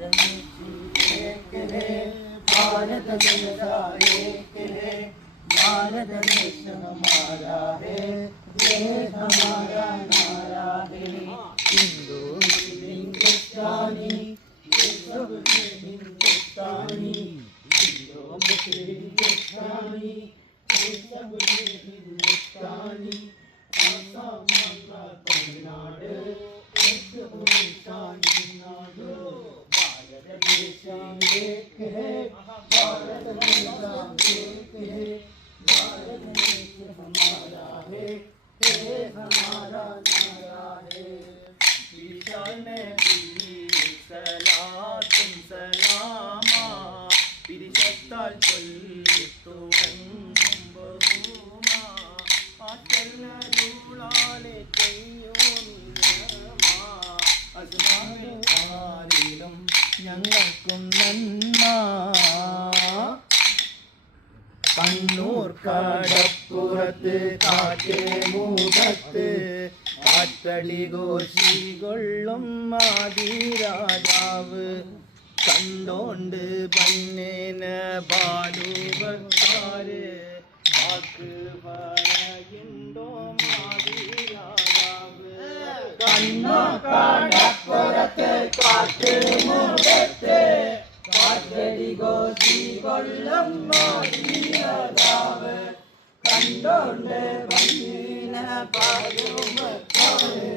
एक है भारत जैसा एक है भारत देश हमारा है देश हमारा नारा है हिंदू हिंदुस्तानी सब हिंदुस्तानी हिंदू हिंदुस्तानी सब हिंदुस्तानी तमिழ்நாடு भारत देश एक है भारत देश एक है भारत देश हमारा है हमारा नारा है विशाल नबी सलाത്തും സലാമാ പിരിശത്താൽ ചൊല്ലിത്തുടങ്ങും ബഹുമാ ആറ്റല്ലരുളാലെ ചെയ്യോനിലമാ അസ്മാവിലും ഞങ്ങൾക്കും നന്മ കണ്ണൂർ കടപ്പുറത്ത് കാറ്റേ മുഖത്ത് കാറ്റടി ഘോഷികൊള്ളും ആദിരാജാവ് കണ്ടോണ്ട് പന്നേന ബാലുവക്കാര് വാക്ക് പറയുണ്ടോ ആദിരാജാവ് കണ്ണൂർ കടപ്പുറത്ത് കാറ്റ് മുഖത്ത് കാറ്റടി ഘോഷികൊള്ളും ആദിരാജാവ് കണ്ടോണ്ട് പന്നേന ബാലുവക്കാര്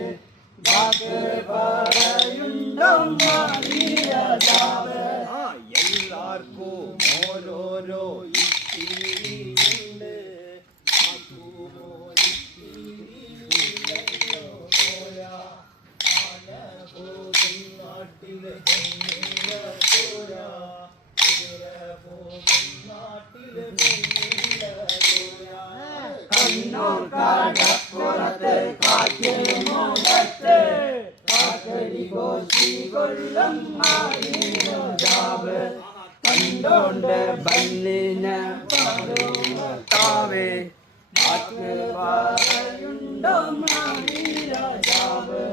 വാക്ക് പറയുണ്ടോ ആദിരാജാവ് എല്ലാവർക്കും ഓരോരോ ഇത്തിരിയുണ്ട് നാട്ടിലെ കണ്ണൂർ കടപ്പുറത്ത് കാറ്റ് മുഖത്ത് കാറ്റടി ഘോഷികൊള്ളും ആദിരാജാവ് കണ്ടോണ്ട് ബല്ലിന പാടുമത്താവേ വാക്ക് പറയുണ്ടോ ആദിരാജാവ്